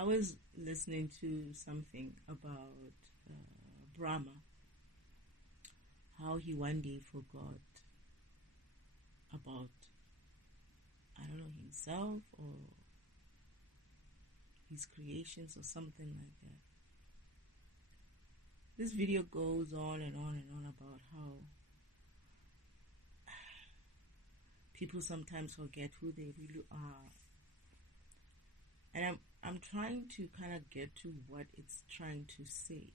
I was listening to something about Brahma, how he one day forgot about, I don't know, himself or his creations or something like that. This video goes on and on and on about how people sometimes forget who they really are. And I'm trying to kind of get to what it's trying to say.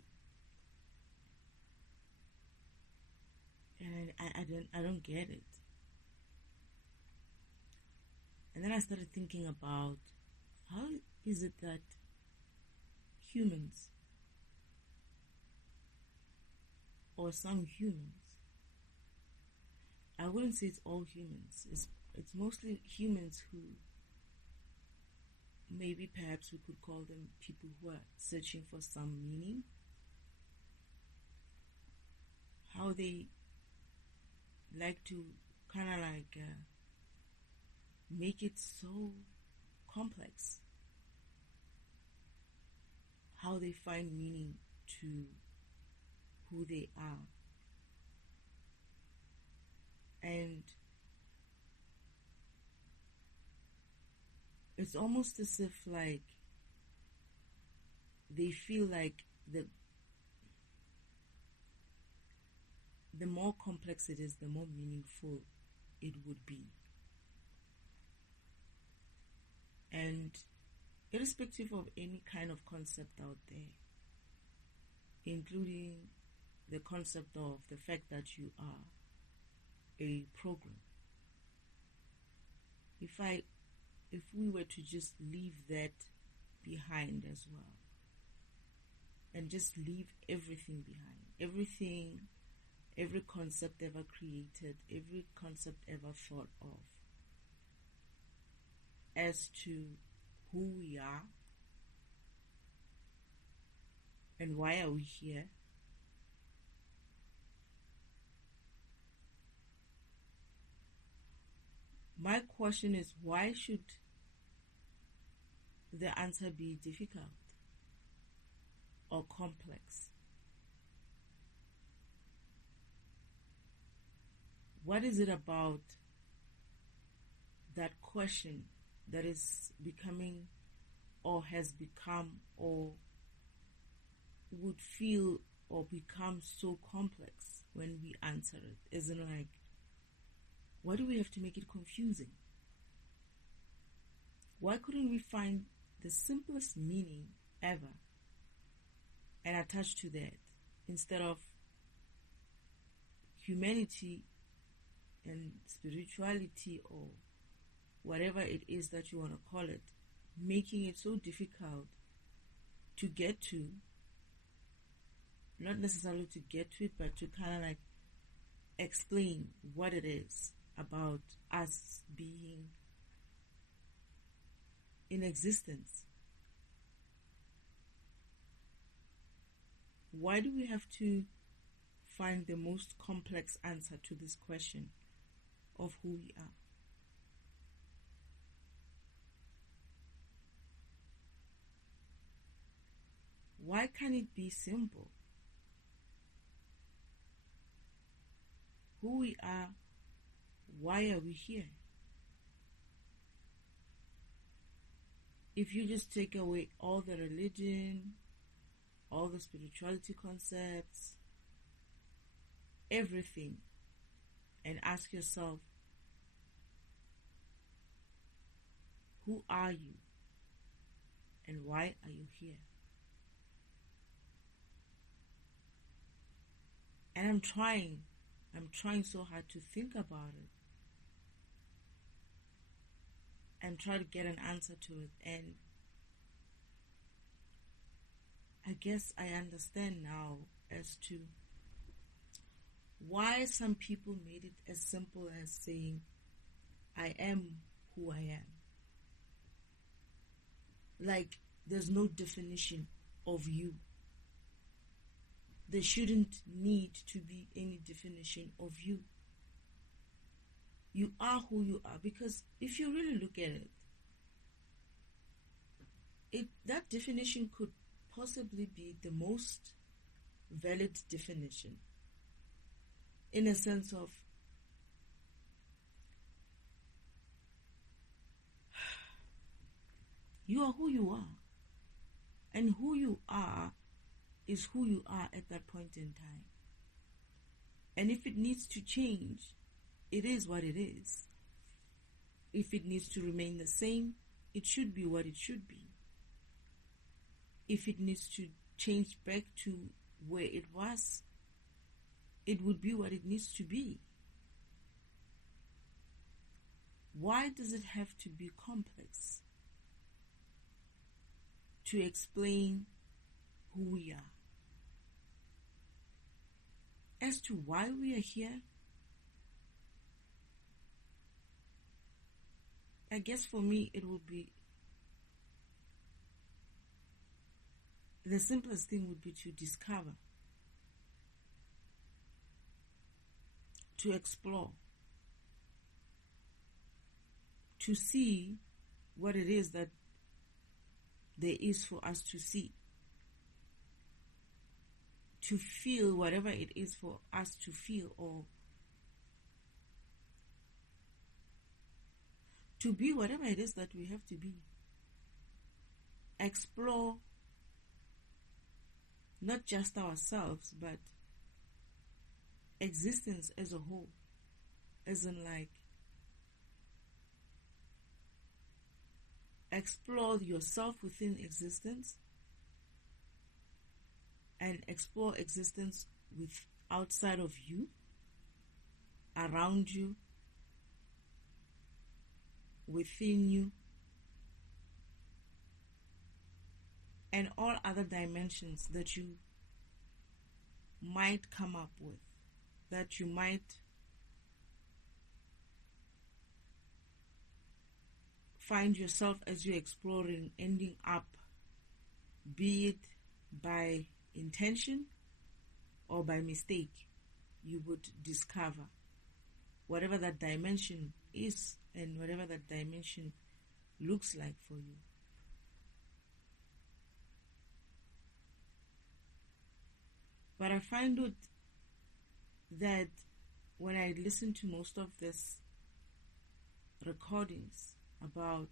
And I don't get it. And then I started thinking about how is it that humans, or some humans, I wouldn't say it's all humans, it's mostly humans who maybe perhaps we could call them people who are searching for some meaning, how they like to kind of like make it so complex, how they find meaning to who they are. And it's almost as if like they feel like the more complex it is, the more meaningful it would be. And irrespective of any kind of concept out there, including the concept of the fact that you are a program, if we were to just leave that behind as well, and just leave everything behind, every concept ever created, every concept ever thought of, as to who we are and why are we here, my question is, why should the answer be difficult or complex? What is it about that question that is becoming or has become or would feel or become so complex when we answer it? Isn't it like, why do we have to make it confusing? Why couldn't we find the simplest meaning ever and attach to that, instead of humanity and spirituality or whatever it is that you want to call it, making it so difficult to get to, not necessarily to get to it, but to kind of like explain what it is about us being in existence? Why do we have to find the most complex answer to this question of who we are? Why can't it be simple? Who we are, why are we here? If you just take away all the religion, all the spirituality concepts, everything, and ask yourself, who are you and why are you here? And I'm trying so hard to think about it and try to get an answer to it. And I guess I understand now as to why some people made it as simple as saying, I am who I am. Like, there's no definition of you. There shouldn't need to be any definition of you. You are who you are, because if you really look at it, that definition could possibly be the most valid definition, in a sense of you are who you are, and who you are is who you are at that point in time. And if it needs to change, it is what it is. If it needs to remain the same, it should be what it should be. If it needs to change back to where it was, it would be what it needs to be. Why does it have to be complex to explain who we are? As to why we are here, I guess for me it would be, the simplest thing would be to discover, to explore, to see what it is that there is for us to see, to feel whatever it is for us to feel, or to be whatever it is that we have to be. Explore not just ourselves, but existence as a whole, as in like explore yourself within existence and explore existence with outside of you, around you, within you, and all other dimensions that you might come up with, that you might find yourself as you're exploring ending up, be it by intention or by mistake. You would discover whatever that dimension is and whatever that dimension looks like for you. But I find it that when I listen to most of this recordings about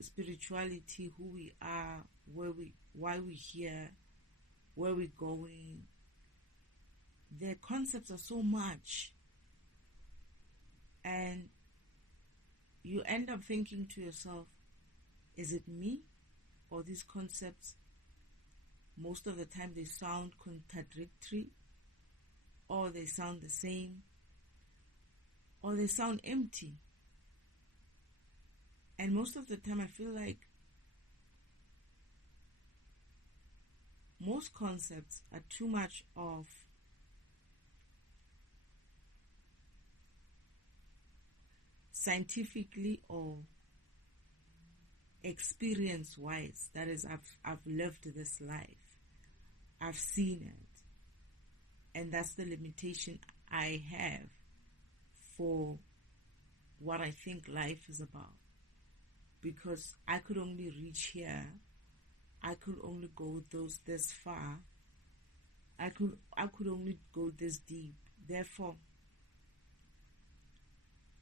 spirituality, who we are, why we're here, where we're going, their concepts are so much, and you end up thinking to yourself, is it me, or these concepts most of the time they sound contradictory, or they sound the same, or they sound empty. And most of the time I feel like most concepts are too much of scientifically or experience wise. That is, I've lived this life, I've seen it, and that's the limitation I have for what I think life is about. Because I could only reach here, I could only go this far, I could only go this deep. Therefore,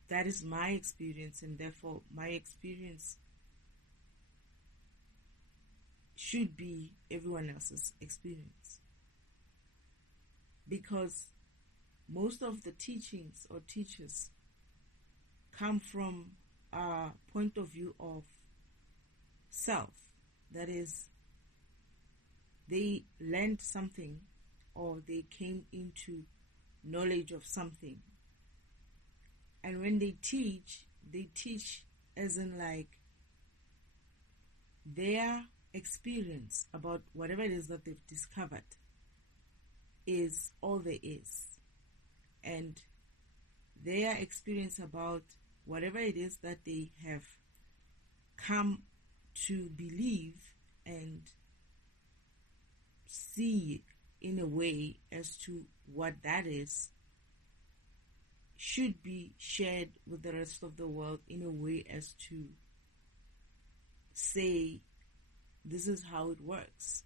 that is my experience, and therefore my experience should be everyone else's experience. Because most of the teachings or teachers come from a point of view of self. That is, they learned something or they came into knowledge of something. And when they teach as in like their experience about whatever it is that they've discovered is all there is. And their experience about whatever it is that they have come to believe and see in a way as to what that is should be shared with the rest of the world in a way as to say, this is how it works.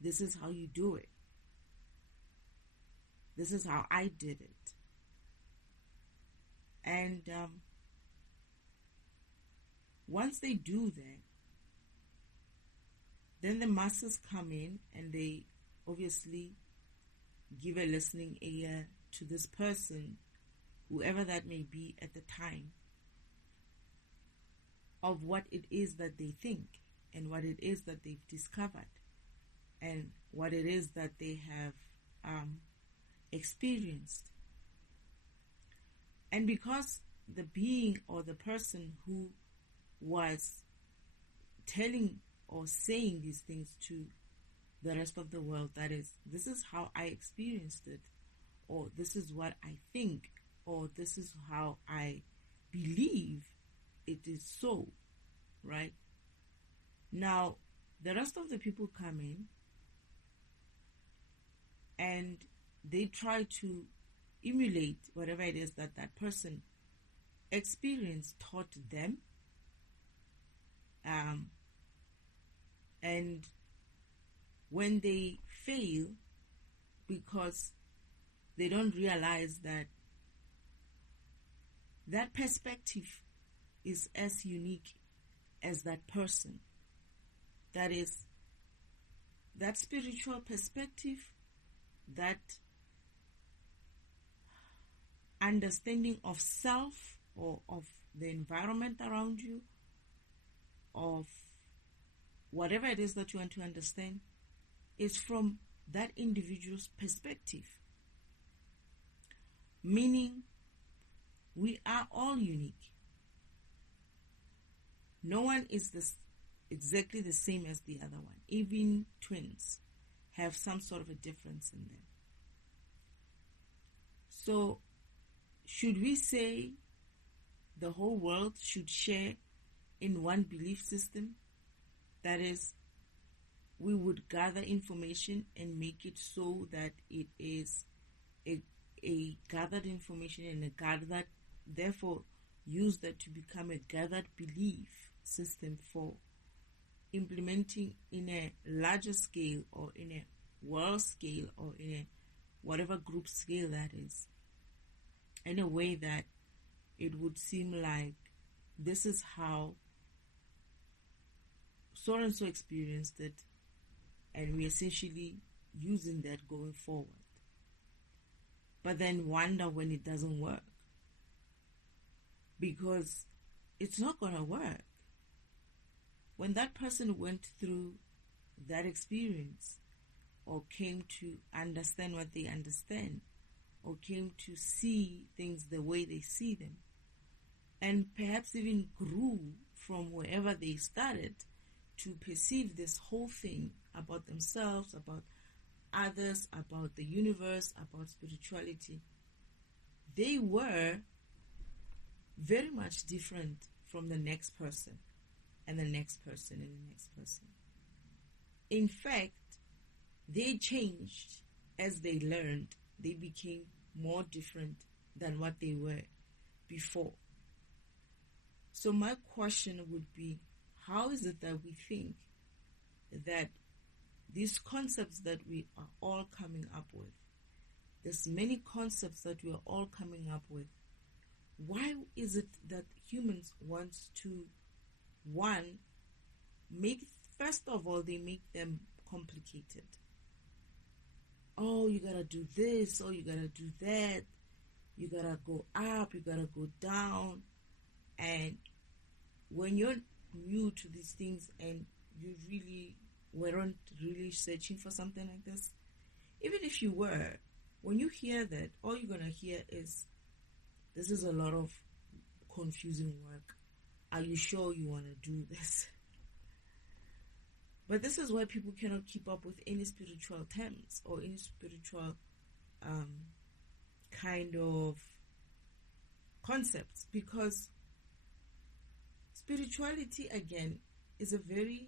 This is how you do it. This is how I did it. And once they do that, then the masses come in and they obviously give a listening ear to this person, whoever that may be at the time, of what it is that they think and what it is that they've discovered and what it is that they have experienced. And because the being or the person who was telling or saying these things to the rest of the world, that is, this is how I experienced it, or this is what I think, or this is how I believe it is so, right? Now, the rest of the people come in and they try to emulate whatever it is that that person experience taught them. And when they fail, because they don't realize that that perspective is as unique as that person, that is, that spiritual perspective, that understanding of self or of the environment around you, of whatever it is that you want to understand, is from that individual's perspective. Meaning, we are all unique. No one is exactly the same as the other one. Even twins have some sort of a difference in them. So, should we say the whole world should share in one belief system? That is, we would gather information and make it so that it is a gathered information and a gathered, therefore use that to become a gathered belief system for implementing in a larger scale or in a world scale or in a whatever group scale that is, in a way that it would seem like this is how so and so experienced it, and we're essentially using that going forward. But then wonder when it doesn't work, because it's not going to work. When that person went through that experience or came to understand what they understand or came to see things the way they see them, and perhaps even grew from wherever they started to perceive this whole thing about themselves, about others, about the universe, about spirituality, they were very much different from the next person and the next person and the next person. In fact, they changed as they learned. They became more different than what they were before. So my question would be, how is it that we think that these concepts that we are all coming up with, there's many concepts that we are all coming up with, why is it that humans want to, first of all, they make them complicated. Oh, you gotta do this, or you gotta do that, you gotta go up, you gotta go down. And when you're new to these things and you really weren't really searching for something like this, even if you were, when you hear that, all you're gonna hear is, this is a lot of confusing work. Are you sure you want to do this? But this is why people cannot keep up with any spiritual terms or any spiritual kind of concepts, because spirituality, again, is a very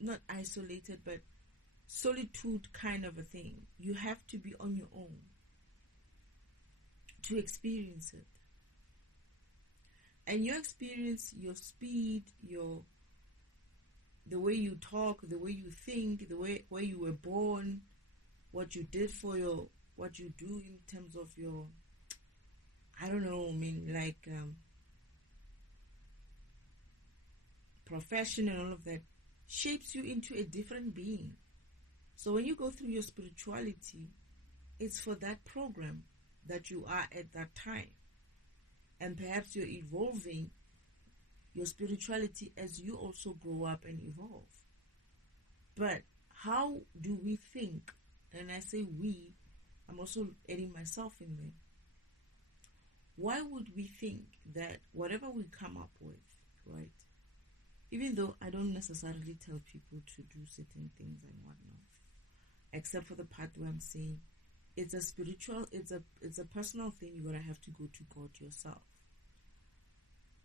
not isolated, but solitude kind of a thing. You have to be on your own to experience it. And your experience, your speed, the way you talk, the way you think, the way where you were born, what you did for what you do in terms of your, I don't know, I mean, like profession and all of that, shapes you into a different being. So when you go through your spirituality, it's for that program that you are at that time. And perhaps you're evolving your spirituality as you also grow up and evolve. But how do we think? And I say we, I'm also adding myself in there. Why would we think that whatever we come up with, right? Even though I don't necessarily tell people to do certain things and whatnot, except for the part where I'm saying it's a spiritual, it's a personal thing. You're gonna have to go to God yourself.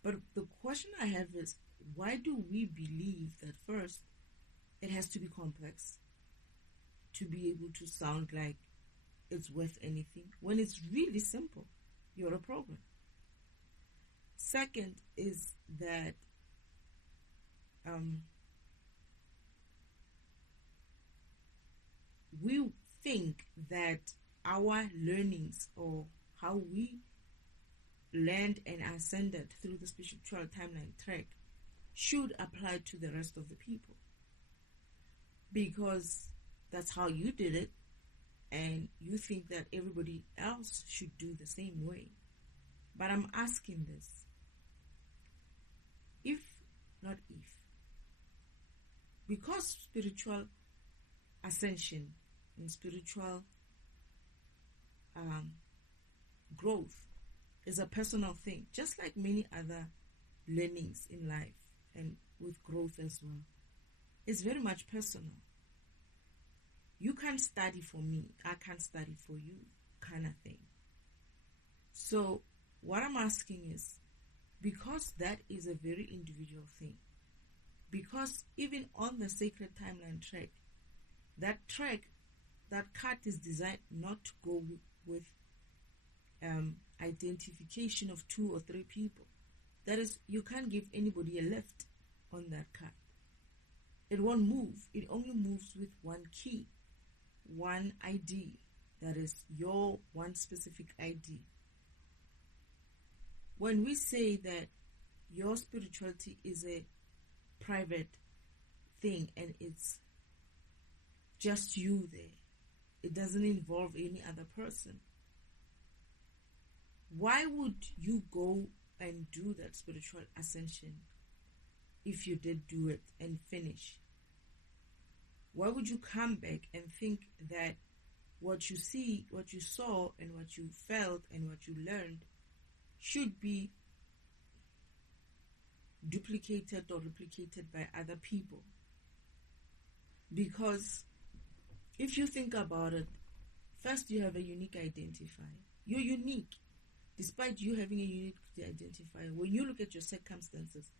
But the question I have is, why do we believe that first it has to be complex to be able to sound like it's worth anything when it's really simple? You're a program. Second is that we think that our learnings or how we learned and ascended through the spiritual timeline track should apply to the rest of the people, because that's how you did it, and you think that everybody else should do the same way. But I'm asking this, because spiritual ascension and spiritual growth is a personal thing, just like many other learnings in life and with growth as well. It's very much personal. You can't study for me, I can't study for you, kind of thing. So what I'm asking is, because that is a very individual thing, because even on the sacred timeline track, that cut is designed not to go with identification of 2 or 3 people. That is, you can't give anybody a lift on that cut. It won't move. It only moves with one key, one ID. That is your one specific ID. When we say that your spirituality is a private thing and it's just you there, it doesn't involve any other person, why would you go and do that spiritual ascension if you did do it and finish? Why would you come back and think that what you see, what you saw, and what you felt and what you learned should be duplicated or replicated by other people? Because if you think about it, first you have a unique identifier. You're unique. Despite you having a unique identifier, when you look at your circumstances,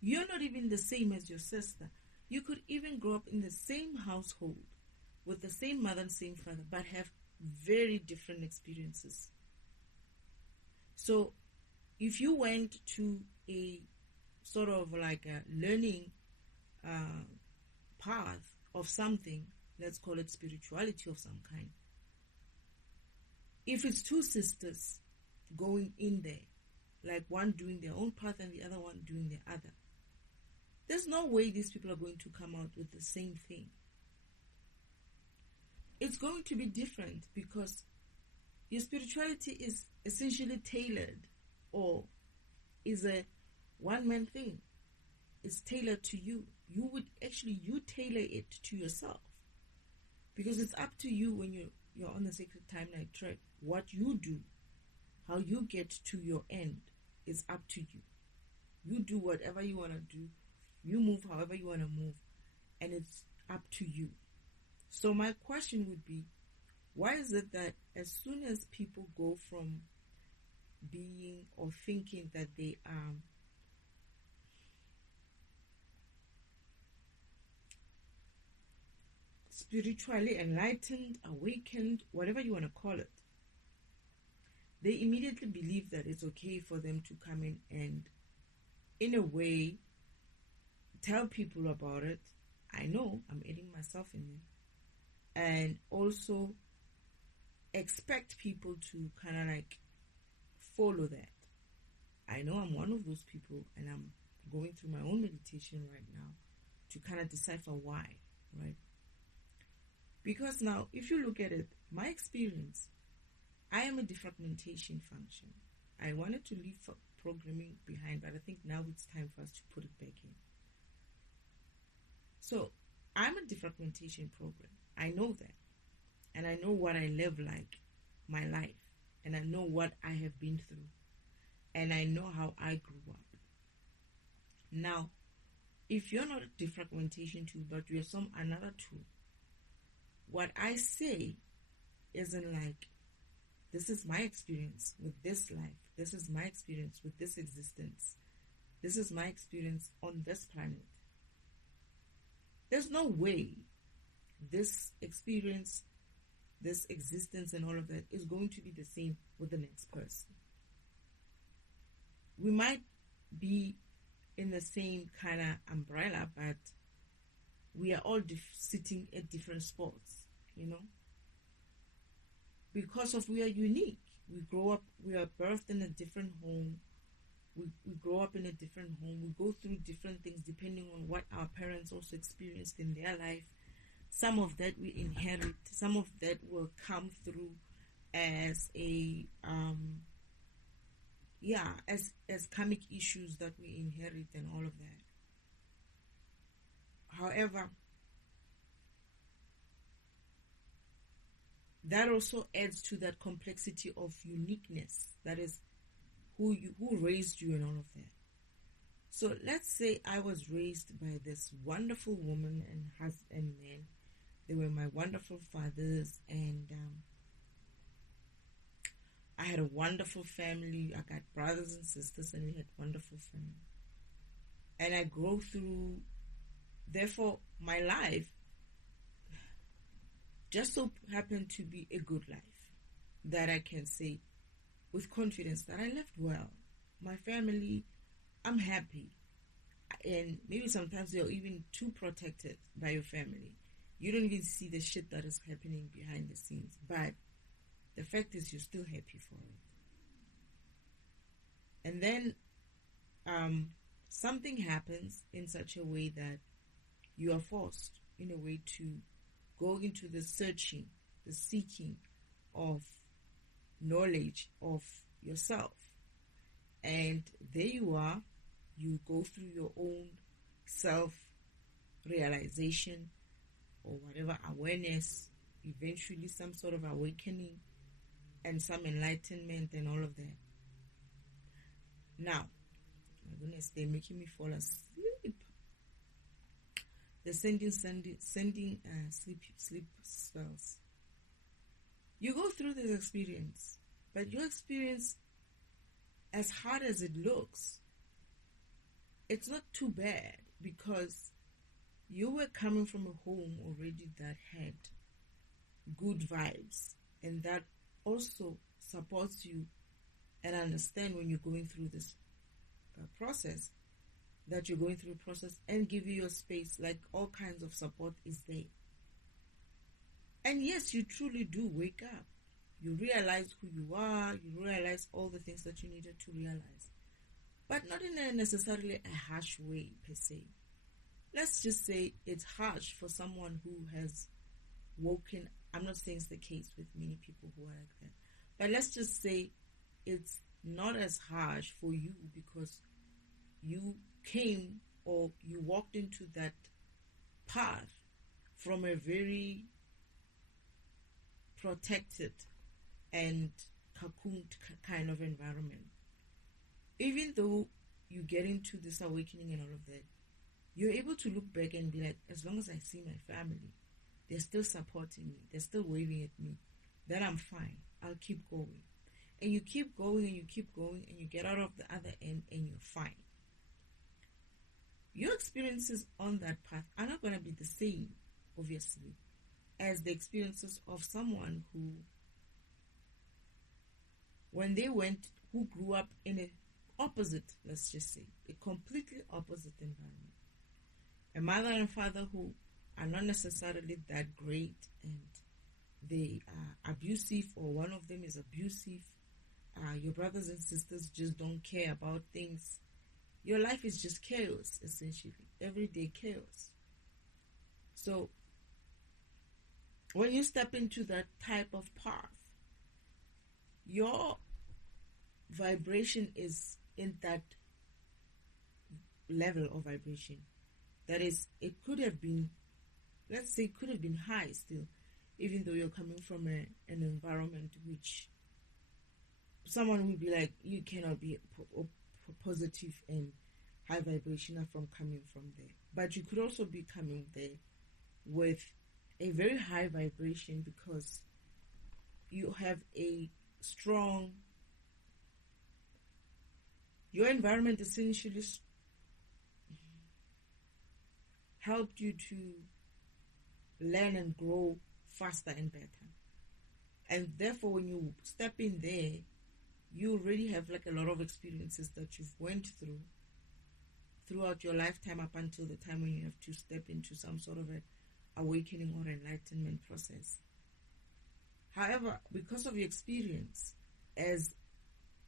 you're not even the same as your sister. You could even grow up in the same household with the same mother and same father, but have very different experiences. So if you went to a sort of like a learning path of something, let's call it spirituality of some kind, if it's 2 sisters going in there, like one doing their own path and the other one doing the other, there's no way these people are going to come out with the same thing. It's going to be different because your spirituality is essentially tailored, or is a one-man thing. It's tailored to you. You tailor it to yourself, because it's up to you when you're on the sacred timeline track. What you do, how you get to your end, is up to you. You do whatever you want to do. You move however you want to move, and it's up to you. So my question would be, why is it that as soon as people go from being or thinking that they are spiritually enlightened, awakened, whatever you want to call it, they immediately believe that it's okay for them to come in and in a way, tell people about it. I know I'm adding myself in there. And also expect people to kind of like follow that. I know I'm one of those people, and I'm going through my own meditation right now to kind of decipher why, right? Because now, if you look at it, my experience, I am a defragmentation function. I wanted to leave programming behind, but I think now it's time for us to put it back in. So I'm a defragmentation program. I know that. And I know what I live like, my life. And I know what I have been through. And I know how I grew up. Now, if you're not a defragmentation tool, but you're some another tool, what I say isn't like, this is my experience with this life. This is my experience with this existence. This is my experience on this planet. There's no way this experience, this existence and all of that is going to be the same with the next person. We might be in the same kind of umbrella, but we are all sitting at different spots, you know? Because of we are unique. We grow up, we are birthed in a different home. We grow up in a different home. We go through different things depending on what our parents also experienced in their life. Some of that we inherit. Some of that will come through as a as karmic issues that we inherit and all of that. However, that also adds to that complexity of uniqueness. That is who raised you and all of that. So let's say I was raised by this wonderful woman and husband and man. They were my wonderful fathers, and I had a wonderful family. I got brothers and sisters, and we had wonderful family. And I grow through, therefore, my life just so happened to be a good life that I can say with confidence that I lived well. My family, I'm happy. And maybe sometimes you're even too protected by your family. You don't even see the shit that is happening behind the scenes. But the fact is you're still happy for it. And then something happens in such a way that you are forced in a way to go into the searching, the seeking of knowledge of yourself. And there you are, you go through your own self-realization or whatever, awareness, eventually some sort of awakening and some enlightenment and all of that. Now, my goodness, they're making me fall asleep. They're sending sleep spells. You go through this experience, but your experience, as hard as it looks, it's not too bad because you were coming from a home already that had good vibes and that also supports you and understand when you're going through this process, that you're going through a process, and give you your space, like all kinds of support is there. And yes, you truly do wake up. You realize who you are, you realize all the things that you needed to realize. But not in a necessarily a harsh way per se. Let's just say it's harsh for someone who has woken. I'm not saying it's the case with many people who are like that. But let's just say it's not as harsh for you because you came or you walked into that path from a very protected and cocooned kind of environment. Even though you get into this awakening and all of that, you're able to look back and be like, as long as I see my family, they're still supporting me, they're still waving at me, then I'm fine. I'll keep going. And you keep going and you keep going and you get out of the other end and you're fine. Your experiences on that path are not going to be the same, obviously, as the experiences of someone who, when they went, who grew up in a opposite, let's just say, a completely opposite environment. A mother and father who are not necessarily that great, and they are abusive, or one of them is abusive. Your brothers and sisters just don't care about things. Your life is just chaos, essentially. Everyday chaos. So, when you step into that type of path, your vibration is in that level of vibration. That is, it could have been, let's say, it could have been high still, even though you're coming from an environment which someone would be like, you cannot be positive and high vibrational from coming from there. But you could also be coming there with a very high vibration because you have a strong, your environment essentially helped you to learn and grow faster and better. And therefore, when you step in there, you already have like a lot of experiences that you've went through throughout your lifetime up until the time when you have to step into some sort of an awakening or enlightenment process. However, because of your experience as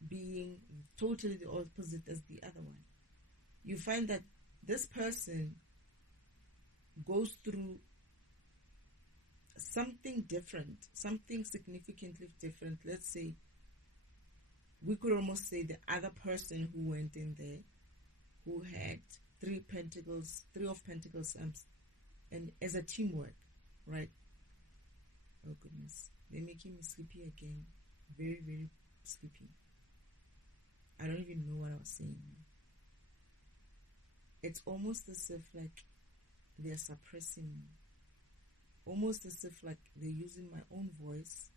being totally the opposite as the other one, you find that this person goes through something different, something significantly different. Let's say, we could almost say the other person who went in there, who had three of pentacles, and as a teamwork, right? Oh goodness, they're making me sleepy again. Very, very sleepy. I don't even know what I was saying. It's almost as if like they're suppressing me. Almost as if like they're using my own voice,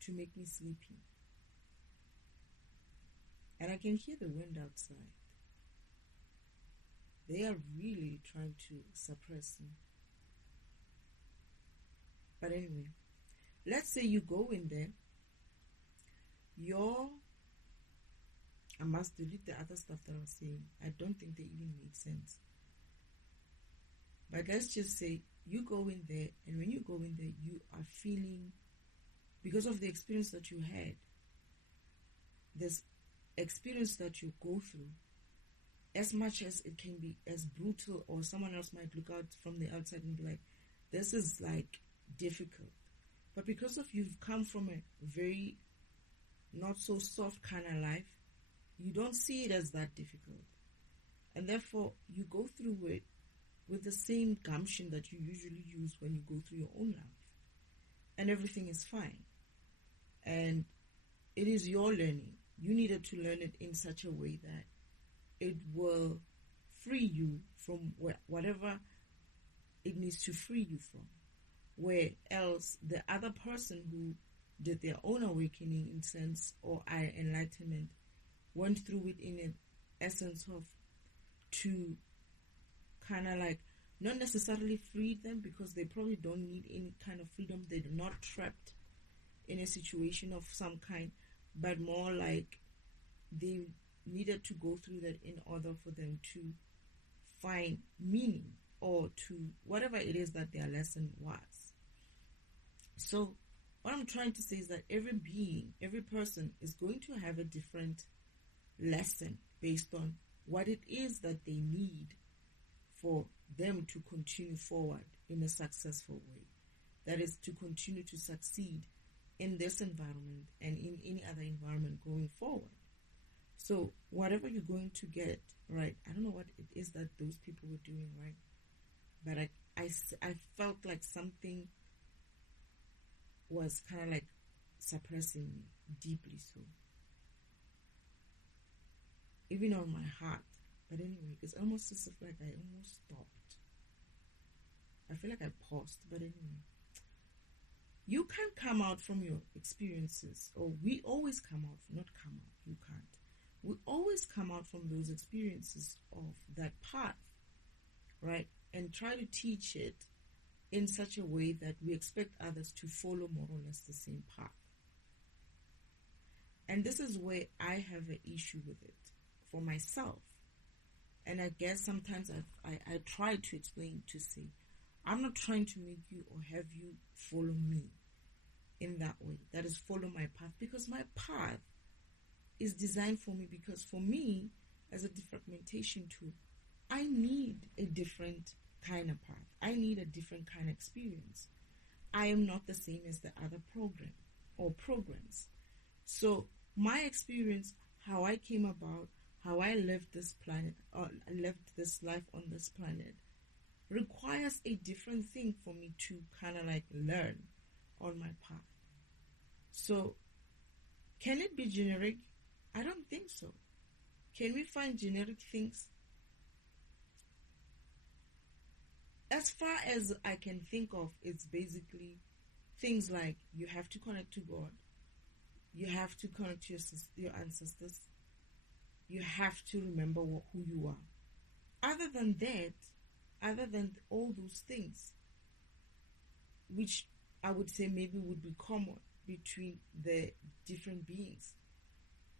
to make me sleepy. And I can hear the wind outside. They are really trying to suppress me. But anyway, let's say you go in there. I must delete the other stuff that I was saying. I don't think they even made sense. But let's just say you go in there, and when you go in there, you are feeling, because of the experience that you had, this experience that you go through, as much as it can be as brutal, or someone else might look out from the outside and be like, this is like difficult. But because of you've come from a very not so soft kind of life, you don't see it as that difficult. And therefore, you go through it with the same gumption that you usually use when you go through your own life. And everything is fine. And it is your learning. You needed to learn it in such a way that it will free you from whatever it needs to free you from. Where else the other person who did their own awakening in sense or enlightenment went through it in an essence of to kind of like not necessarily free them, because they probably don't need any kind of freedom. They're not trapped in a situation of some kind, but more like they needed to go through that in order for them to find meaning, or to whatever it is that their lesson was. So what I'm trying to say is that every being, every person is going to have a different lesson based on what it is that they need for them to continue forward in a successful way. That is, to continue to succeed in this environment and in any other environment going forward. So whatever you're going to get, right, I don't know what it is that those people were doing, right, but I felt like something was kind of like suppressing me, deeply so. Even on my heart. But anyway, it's almost as if like I almost stopped. I feel like I paused, but anyway. You can't come out from your experiences, or we always come out, not come out, you can't. We always come out from those experiences of that path, right? And try to teach it in such a way that we expect others to follow more or less the same path. And this is where I have an issue with it for myself. And I guess sometimes I try to explain, to say, I'm not trying to make you or have you follow me in that way. That is, follow my path, because my path is designed for me. Because for me, as a defragmentation tool, I need a different kind of path. I need a different kind of experience. I am not the same as the other program or programs. So my experience, how I came about, how I lived this planet, or lived this life on this planet, requires a different thing for me to kind of like learn on my path. So can it be generic? I don't think so. Can we find generic things? As far as I can think of, it's basically things like you have to connect to God, you have to connect to your ancestors, you have to remember who you are. Other than that, other than all those things, which I would say maybe would be common between the different beings,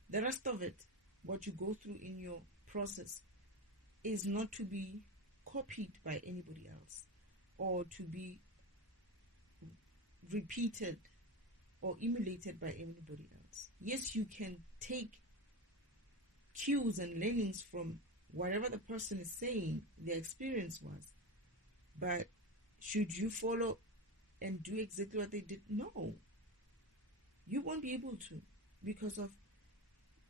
the rest of it, what you go through in your process, is not to be copied by anybody else or to be repeated or emulated by anybody else. Yes, you can take cues and learnings from whatever the person is saying their experience was, but should you follow and do exactly what they did? No, you won't be able to, because of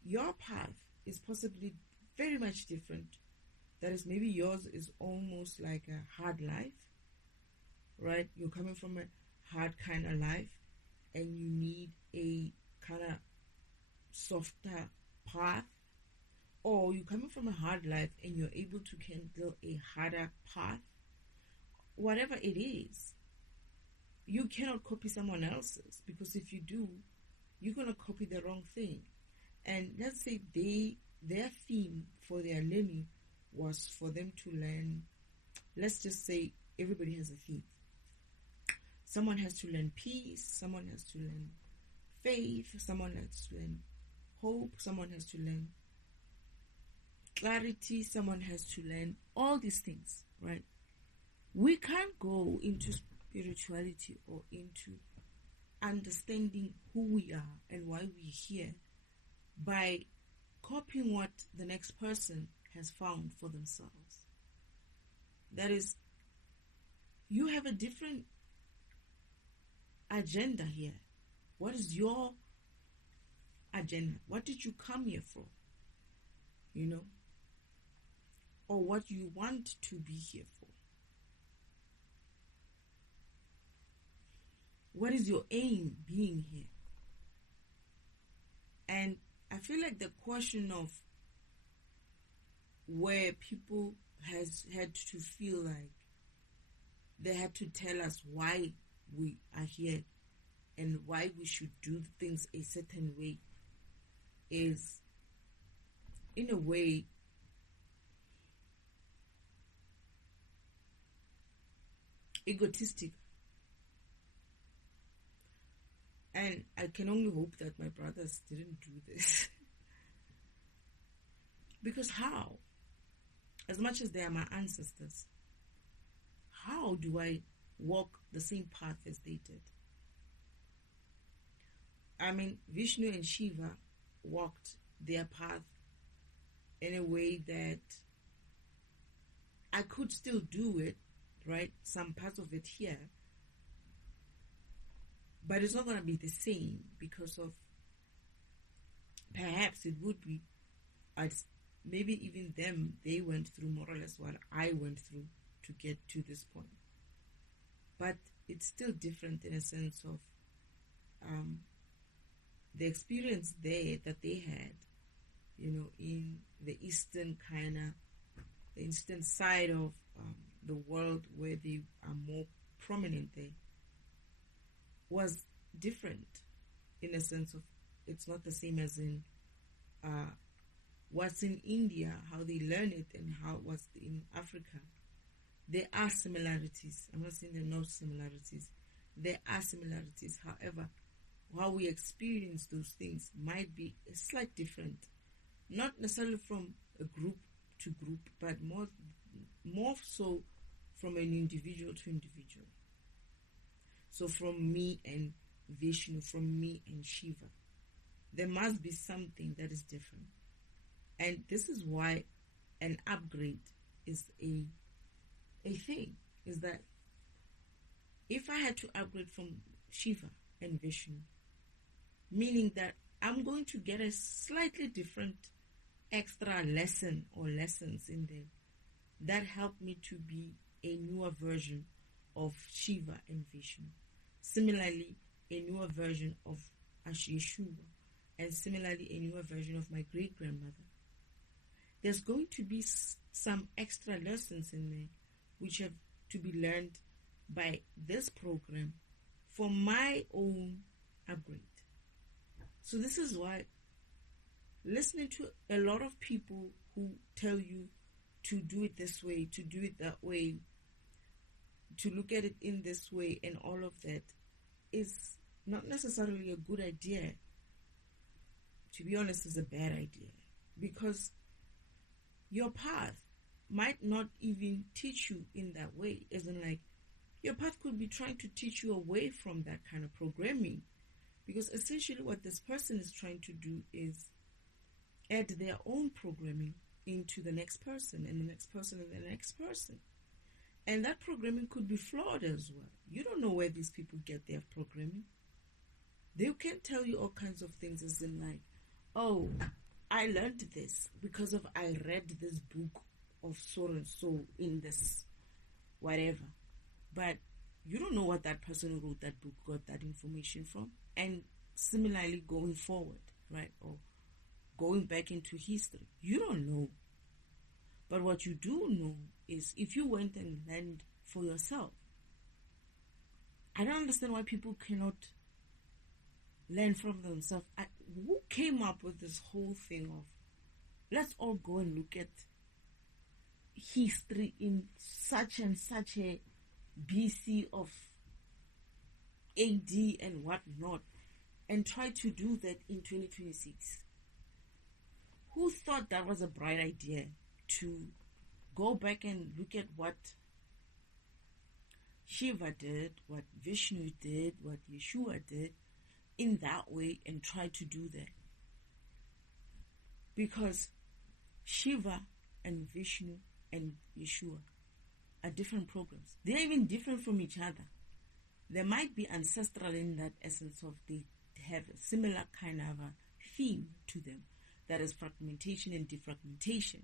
your path is possibly very much different. That is, maybe yours is almost like a hard life, right? You're coming from a hard kind of life and you need a kind of softer path, or you're coming from a hard life and you're able to handle a harder path. Whatever it is, you cannot copy someone else's, because if you do, you're going to copy the wrong thing. And let's say their theme for their learning was for them to learn, let's just say everybody has a theme. Someone has to learn peace, someone has to learn faith, someone has to learn hope, someone has to learn clarity, someone has to learn all these things, right? We can't go into spirituality or into understanding who we are and why we're here by copying what the next person has found for themselves. That is, you have a different agenda here. What is your agenda? What did you come here for? Or what you want to be here for? What is your aim being here? And I feel like the question of where people has had to feel like they had to tell us why we are here and why we should do things a certain way is, in a way, egotistic. And I can only hope that my brothers didn't do this. Because how? As much as they are my ancestors, how do I walk the same path as they did? I mean, Vishnu and Shiva walked their path in a way that I could still do it, right? Some parts of it here. But it's not going to be the same, because of, perhaps it would be, maybe even them, they went through more or less what I went through to get to this point. But it's still different in a sense of the experience there that they had, in the eastern side of the world, where they are more prominent there, was different in a sense of, it's not the same as in what's in India, how they learn it, and how what's in Africa. There are similarities. I'm not saying there are no similarities. There are similarities. However, how we experience those things might be slightly different. Not necessarily from a group to group, but more so from an individual to individual. So from me and Vishnu, from me and Shiva, there must be something that is different. And this is why an upgrade is a thing, is that if I had to upgrade from Shiva and Vishnu, meaning that I'm going to get a slightly different extra lesson or lessons in there that help me to be a newer version of Shiva and Vishnu. Similarly, a newer version of Yeshua, and similarly, a newer version of my great-grandmother. There's going to be some extra lessons in there which have to be learned by this program for my own upgrade. So this is why listening to a lot of people who tell you to do it this way, to do it that way, to look at it in this way and all of that is not necessarily a good idea. To be honest, is a bad idea, because your path might not even teach you in that way. As in, like, your path could be trying to teach you away from that kind of programming, because essentially what this person is trying to do is add their own programming into the next person and the next person and the next person. And that programming could be flawed as well. You don't know where these people get their programming. They can tell you all kinds of things, as in, like, oh, I learned this because of I read this book of so and so in this whatever. But you don't know what that person who wrote that book got that information from. And similarly going forward, right? Or going back into history. You don't know. But what you do know is if you went and learned for yourself. I don't understand why people cannot learn from themselves. Who came up with this whole thing of let's all go and look at history in such and such a BC of AD and whatnot, and try to do that in 2026? Who thought that was a bright idea, to go back and look at what Shiva did, what Vishnu did, what Yeshua did in that way, and try to do that? Because Shiva and Vishnu and Yeshua are different programs. They're even different from each other. There might be ancestral in that essence of they have a similar kind of a theme to them, that is fragmentation and defragmentation.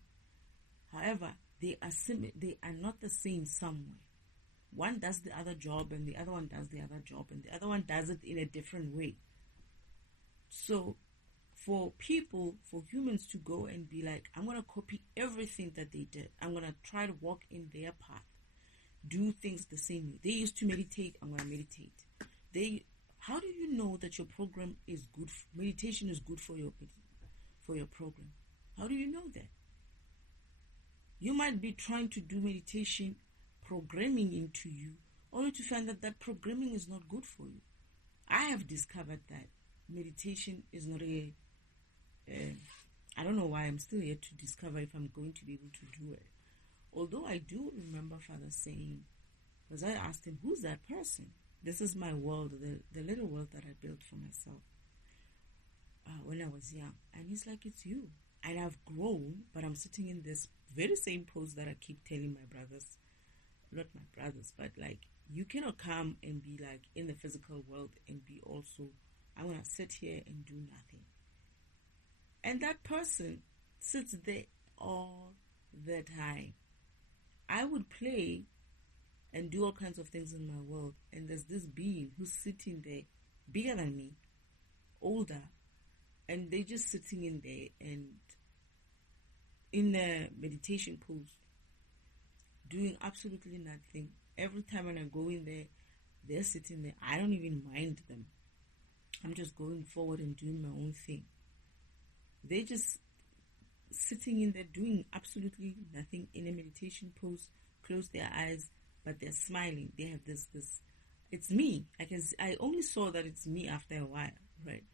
However, they are not the same somewhere. One does the other job and the other one does the other job and the other one does it in a different way. So for humans to go and be like, I'm going to copy everything that they did. I'm going to try to walk in their path. Do things the same way. They used to meditate. I'm going to meditate. How do you know that your program is good? Meditation is good for your program. How do you know that? You might be trying to do meditation programming into you, only to find that that programming is not good for you. I have discovered that meditation is not I don't know why I'm still yet to discover if I'm going to be able to do it. Although I do remember Father saying, because I asked him, who's that person? This is my world, the little world that I built for myself when I was young. And he's like, it's you. And I've grown, but I'm sitting in this very same pose that I keep telling my brothers, not my brothers, but like, you cannot come and be like in the physical world and be also, I'm going to sit here and do nothing. And that person sits there all the time. I would play and do all kinds of things in my world, and there's this being who's sitting there, bigger than me, older, and they're just sitting in there and in a meditation pose, doing absolutely nothing. Every time when I go in there, they're sitting there. I don't even mind them. I'm just going forward and doing my own thing. They're just sitting in there doing absolutely nothing in a meditation pose, close their eyes, but they're smiling. They have this It's me. I only saw that it's me after a while, right?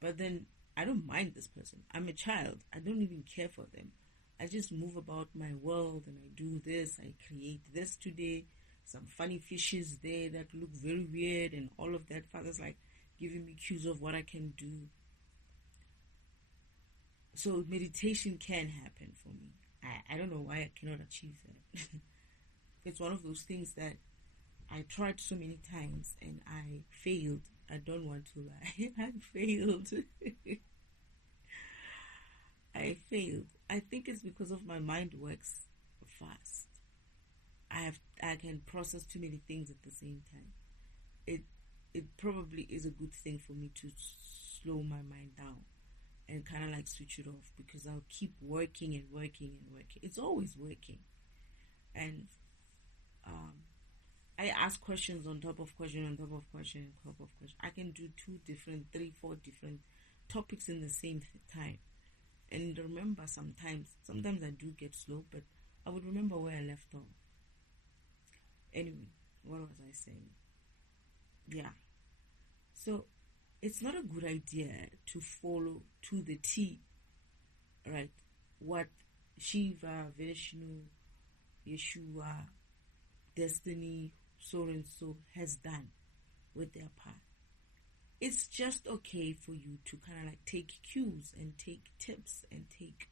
But then I don't mind this person. I'm a child. I don't even care for them. I just move about my world and I do this. I create this today. Some funny fishes there that look very weird and all of that. Father's like giving me cues of what I can do. So meditation can happen for me. I don't know why I cannot achieve that. It's one of those things that I tried so many times and I failed. I don't want to lie. I failed. I failed. I think it's because of my mind works fast. I can process too many things at the same time. It probably is a good thing for me to slow my mind down and kind of like switch it off, because I'll keep working and working and working. It's always working. And I ask questions on top of question on top of question on top of question. I can do 2 different, 3, 4 different topics in the same time. And remember, sometimes I do get slow, but I would remember where I left off. Anyway, what was I saying? Yeah. So, it's not a good idea to follow to the T, right, what Shiva, Vishnu, Yeshua, Destiny, so and so has done with their path. It's just okay for you to kind of like take cues and take tips and take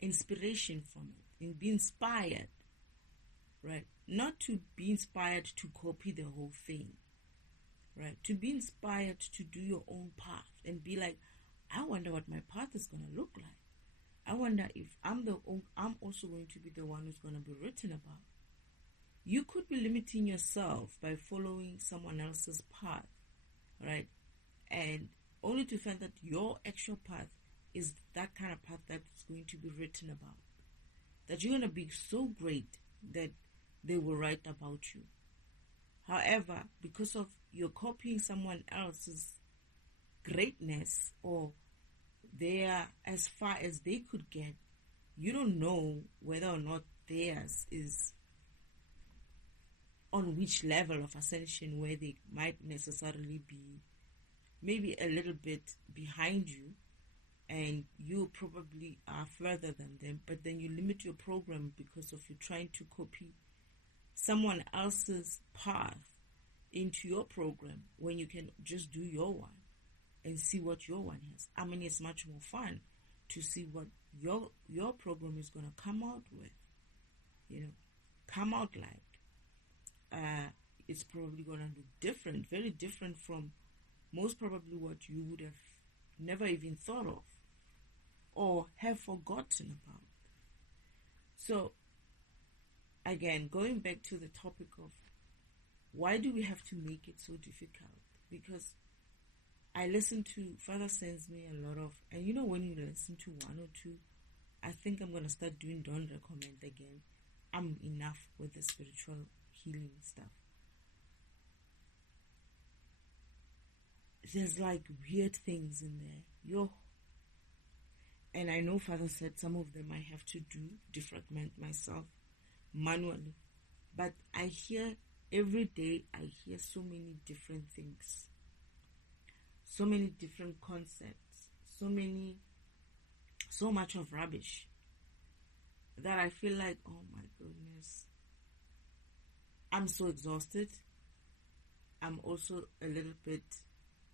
inspiration from it and be inspired, right? Not to be inspired to copy the whole thing, right? To be inspired to do your own path and be like, I wonder what my path is going to look like. I wonder if I'm also going to be the one who's going to be written about. You could be limiting yourself by following someone else's path, right? And only to find that your actual path is that kind of path that's going to be written about. That you're going to be so great that they will write about you. However, because of you're copying someone else's greatness, or they are as far as they could get, you don't know whether or not theirs is on which level of ascension, where they might necessarily be maybe a little bit behind you, and you probably are further than them, but then you limit your program because of you trying to copy someone else's path into your program when you can just do your one and see what your one has. I mean, it's much more fun to see what your program is going to come out with, come out like. It's probably going to look different, very different from most probably what you would have never even thought of or have forgotten about. So, again, going back to the topic of why do we have to make it so difficult? Because I listen to, Father sends me a lot of, and when you listen to 1 or 2, I think I'm going to start doing Don't Recommend again. I'm enough with the spiritual healing stuff. There's like weird things in there. And I know Father said some of them I have to defragment myself manually. But I hear every day, I hear so many different things. So many different concepts. So much of rubbish that I feel like, oh my goodness, I'm so exhausted. I'm also a little bit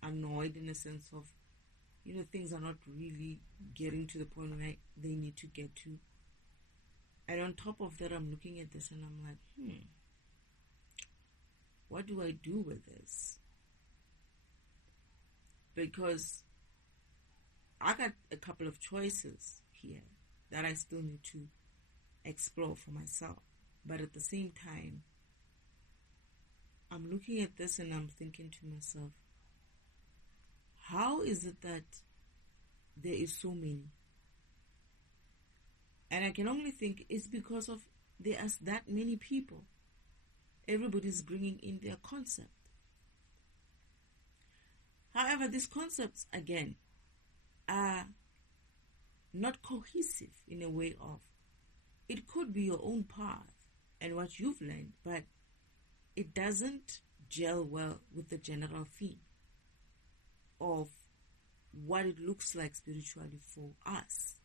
annoyed in the sense of, things are not really getting to the point where they need to get to. And on top of that, I'm looking at this and I'm like, what do I do with this? Because I got a couple of choices here that I still need to explore for myself. But at the same time, I'm looking at this and I'm thinking to myself, how is it that there is so many? And I can only think it's because of there are that many people. Everybody's bringing in their concept. However, these concepts, again, are not cohesive in a way of, it could be your own path and what you've learned, but it doesn't gel well with the general theme of what it looks like spiritually for us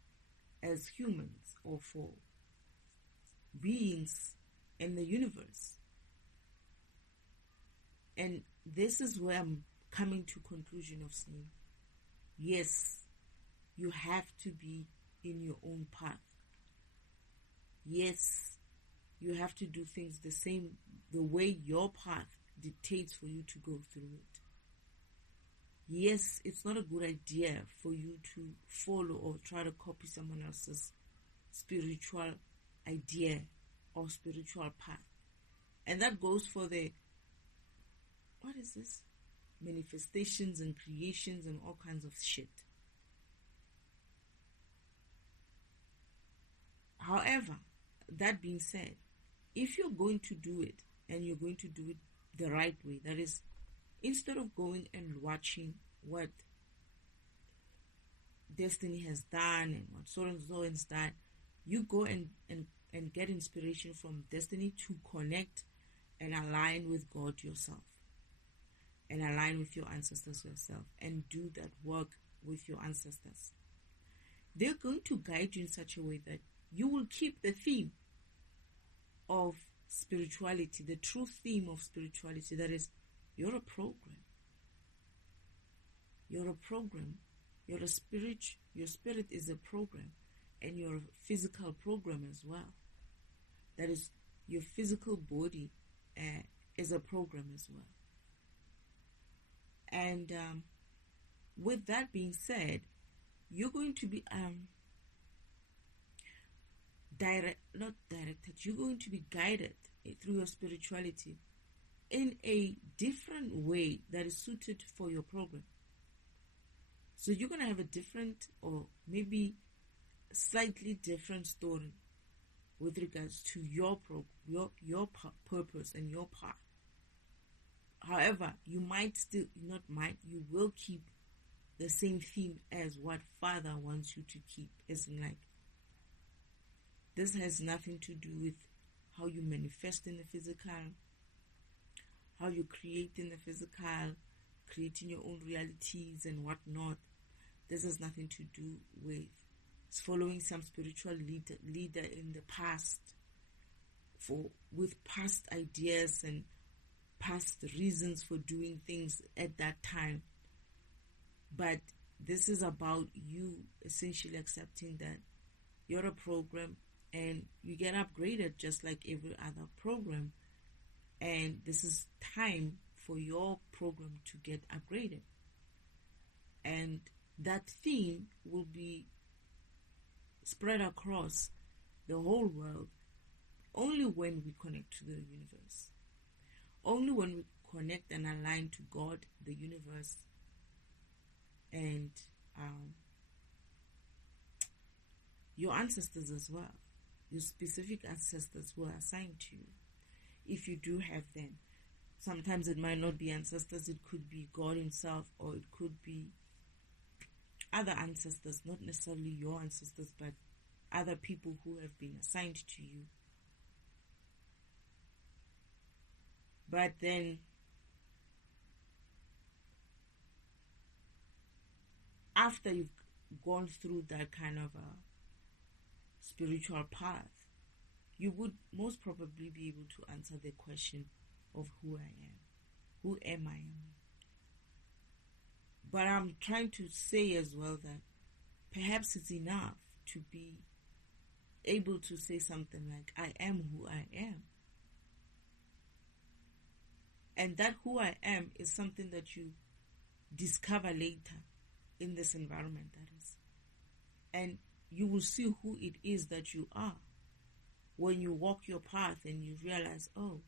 as humans, or for beings in the universe. And this is where I'm coming to conclusion of saying, yes, you have to be in your own path. Yes, you have to do things the way your path dictates for you to go through it. Yes, it's not a good idea for you to follow or try to copy someone else's spiritual idea or spiritual path. And that goes for the, what is this? Manifestations and creations and all kinds of shit. However, that being said, if you're going to do it and you're going to do it the right way, that is, instead of going and watching what Destiny has done and what so and so has done, you go and get inspiration from Destiny to connect and align with God yourself, and align with your ancestors yourself, and do that work with your ancestors. They're going to guide you in such a way that you will keep the theme of spirituality, the true theme of spirituality, that is, you're a program. You're a program. You're a spirit. Your spirit is a program, and you're a physical program as well. That is, your physical body is a program as well. And with that being said, you're going to be you're going to be guided through your spirituality in a different way that is suited for your program. So you're going to have a different, or maybe slightly different story with regards to your purpose and your path. However, you you will keep the same theme as what Father wants you to keep. It's like, this has nothing to do with how you manifest in the physical, how you create in the physical, creating your own realities and whatnot. This has nothing to do with following some spiritual leader in the past with past ideas and past reasons for doing things at that time. But this is about you essentially accepting that you're a program and you get upgraded just like every other program. And this is time for your program to get upgraded. And that theme will be spread across the whole world only when we connect to the universe. Only when we connect and align to God, the universe, and your ancestors as well. Your specific ancestors who are assigned to you, if you do have them. Sometimes it might not be ancestors, it could be God himself, or it could be other ancestors, not necessarily your ancestors, but other people who have been assigned to you. But then, after you've gone through that kind of a spiritual path, you would most probably be able to answer the question of who I am. Who am I? But I'm trying to say as well that perhaps it's enough to be able to say something like, I am who I am. And that who I am is something that you discover later in this environment, that is. And you will see who it is that you are when you walk your path and you realize, oh,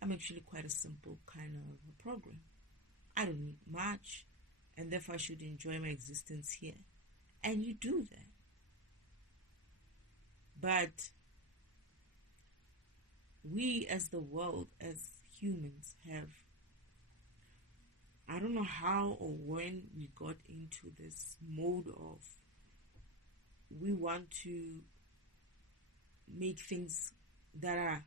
I'm actually quite a simple kind of a program. I don't need much, and therefore I should enjoy my existence here. And you do that. But we as the world, as humans, have, I don't know how or when we got into this mode of, we want to make things that are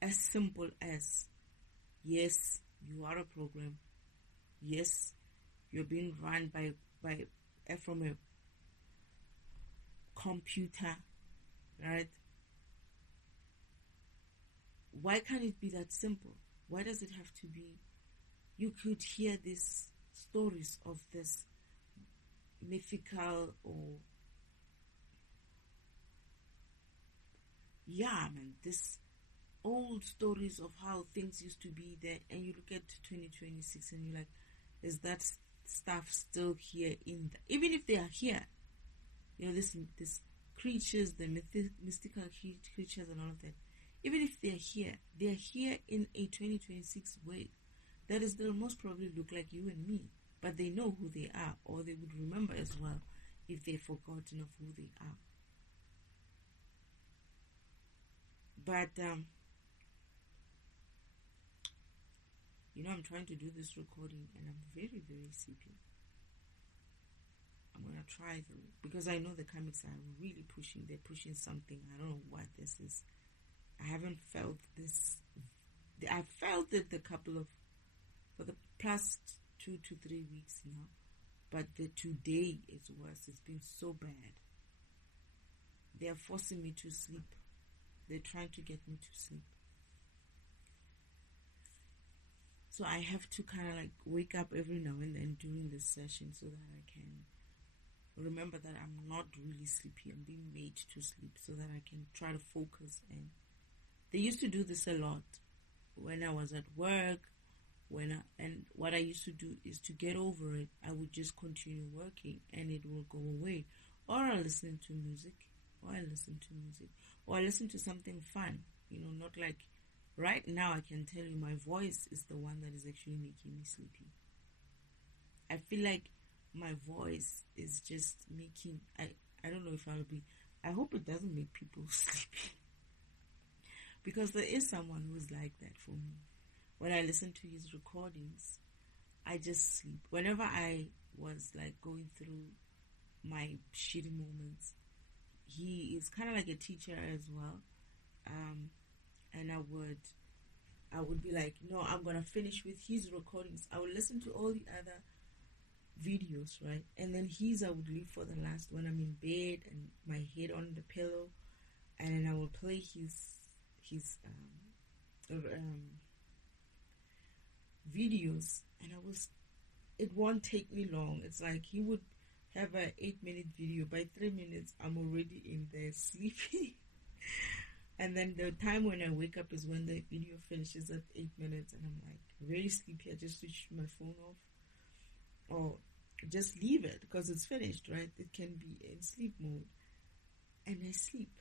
as simple as, yes, you are a program. Yes, you're being run from a computer, right? Why can't it be that simple? Why does it have to be? You could hear these stories of this mythical or this old stories of how things used to be there, and you look at 2026 and you're like, is that stuff still here even if they are here, this creatures, the mystical creatures and all of that, even if they're here in a 2026 way that is, they'll most probably look like you and me, but they know who they are, or they would remember as well if they've forgotten of who they are. But I'm trying to do this recording and I'm very, very sleepy. I'm gonna try though, because I know the comics are really pushing. They're pushing something. I don't know what this is. I haven't felt this. I felt it for the past 2 to 3 weeks now, but the today is worse. It's been so bad. They are forcing me to sleep. They're trying to get me to sleep. So I have to kind of like wake up every now and then during this session so that I can remember that I'm not really sleepy. I'm being made to sleep so that I can try to focus. And they used to do this a lot when I was at work. And what I used to do is, to get over it, I would just continue working and it will go away. Or I listen to music. Or I listen to something fun. Not like right now. I can tell you my voice is the one that is actually making me sleepy. I feel like my voice is just making, I don't know if I hope it doesn't make people sleepy. Because there is someone who is like that for me. When I listen to his recordings, I just sleep. Whenever I was like going through my shitty moments, he is kind of like a teacher as well. And I would be like, no, I'm going to finish with his recordings. I would listen to all the other videos, right? And then I would leave for the last when I'm in bed and my head on the pillow. And then I will play his videos, and it won't take me long. It's like he would have an 8-minute video. By 3 minutes, I'm already in there sleepy. And then the time when I wake up is when the video finishes at 8 minutes, and I'm like very sleepy. I just switch my phone off, or just leave it because it's finished, right? It can be in sleep mode, and I sleep.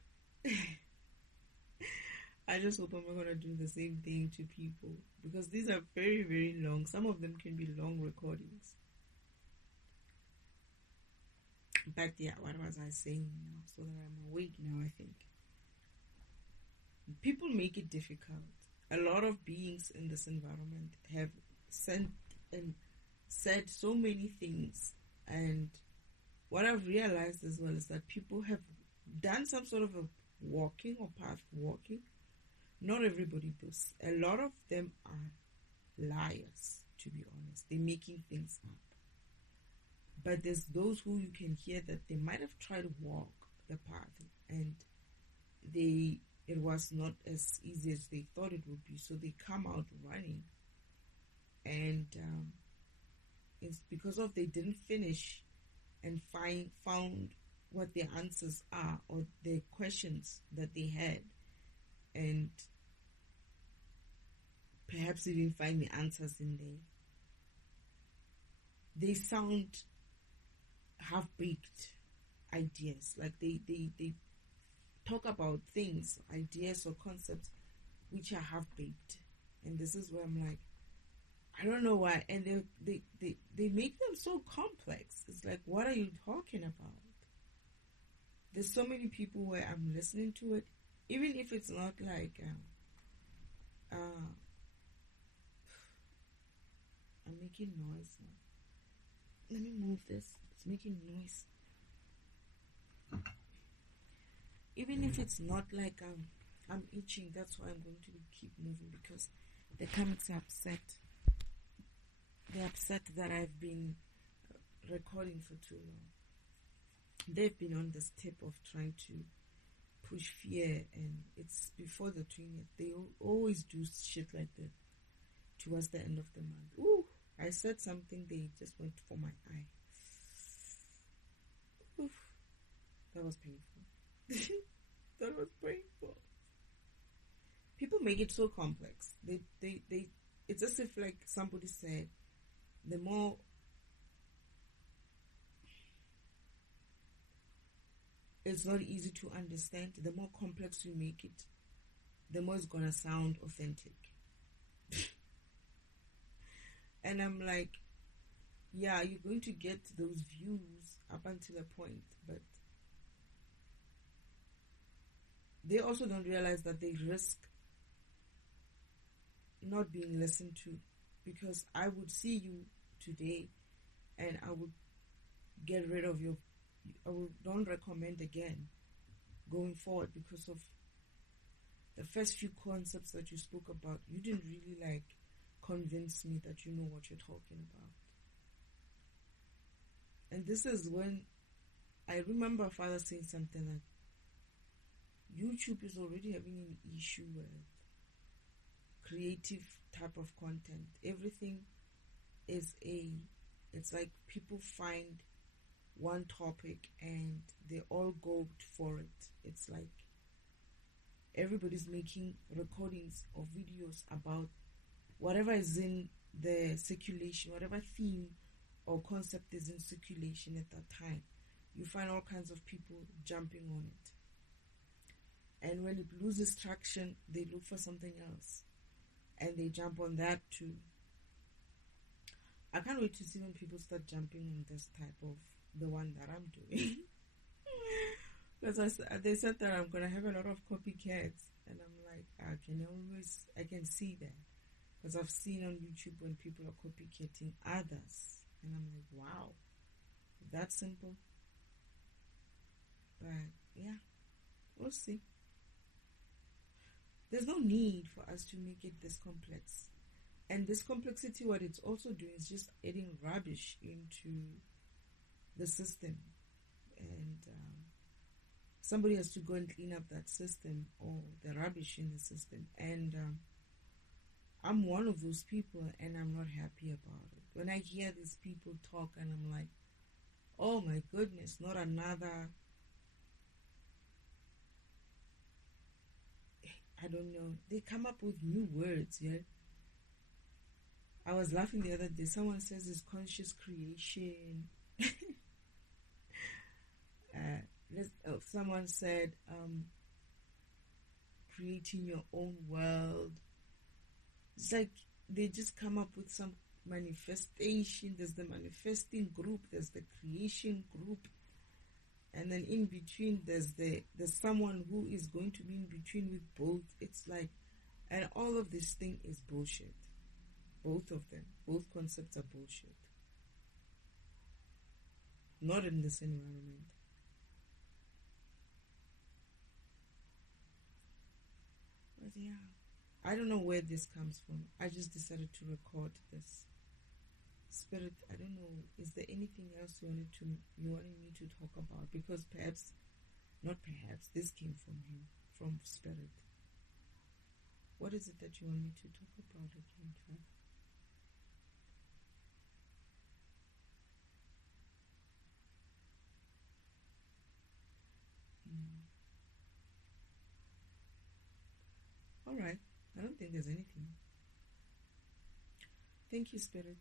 I just hope I'm not going to do the same thing to people, because these are very, very long. Some of them can be long recordings. But yeah, what was I saying now? So that I'm awake now, I think. People make it difficult. A lot of beings in this environment have sent and said so many things. And what I've realized as well is that people have done some sort of a walking or path walking. Not everybody does. A lot of them are liars, to be honest. They're making things up. But there's those who you can hear that they might have tried to walk the path, and it was not as easy as they thought it would be. So they come out running. And it's because of they didn't finish and found what their answers are, or the questions that they had. And perhaps they didn't find the answers in there. They sound half-baked ideas. Like they talk about things, ideas or concepts which are half-baked. And this is where I'm like, I don't know why. And they make them so complex. It's like, what are you talking about? There's so many people where I'm listening to it, even if it's not like I'm making noise now. Let me move this. It's making noise. Even if it's not like I'm itching. That's why I'm going to keep moving, because the comics are upset. They're upset that I've been recording for too long. They've been on this tip of trying to push fear, and it's before the 20th. They always do shit like that towards the end of the month. Ooh, I said something, they just went for my eye. Oof, that was painful. That was painful. People make it so complex. They it's as if, like somebody said, the more it's not easy to understand, the more complex you make it, the more it's gonna sound authentic. And I'm like, yeah, you're going to get those views up until a point, but they also don't realize that they risk not being listened to, because I would see you today and I would get rid of your, don't recommend again going forward, because of the first few concepts that you spoke about. You didn't really like convince me that you know what you're talking about. And this is when I remember Father saying something like, YouTube is already having an issue with creative type of content. Everything is it's like people find one topic and they all go for it. It's like everybody's making recordings or videos about whatever is in the circulation, whatever theme or concept is in circulation at that time. You find all kinds of people jumping on it. And when it loses traction, they look for something else. And they jump on that too. I can't wait to see when people start jumping on this type of the one that I'm doing. Because they said that I'm going to have a lot of copycats. And I'm like, I can see that. Because I've seen on YouTube when people are copycatting others. And I'm like, wow, that simple. But yeah, we'll see. There's no need for us to make it this complex. And this complexity, what it's also doing is just adding rubbish into the system. And somebody has to go and clean up that system, or the rubbish in the system. And I'm one of those people, and I'm not happy about it. When I hear these people talk, and I'm like, oh my goodness, not another, I don't know. They come up with new words, yeah. I was laughing the other day. Someone says it's conscious creation. Someone said creating your own world. It's like they just come up with some manifestation. There's the manifesting group, there's the creation group, and then in between there's someone who is going to be in between with both. It's like, and all of this thing is bullshit. Both of them, both concepts are bullshit. Not in this environment. But yeah, I don't know where this comes from. I just decided to record this. Spirit, I don't know, is there anything else you wanted me to talk about? Because this came from him, from Spirit. What is it that you want me to talk about again, Trav? All right. I don't think there's anything. Thank you, Spirit.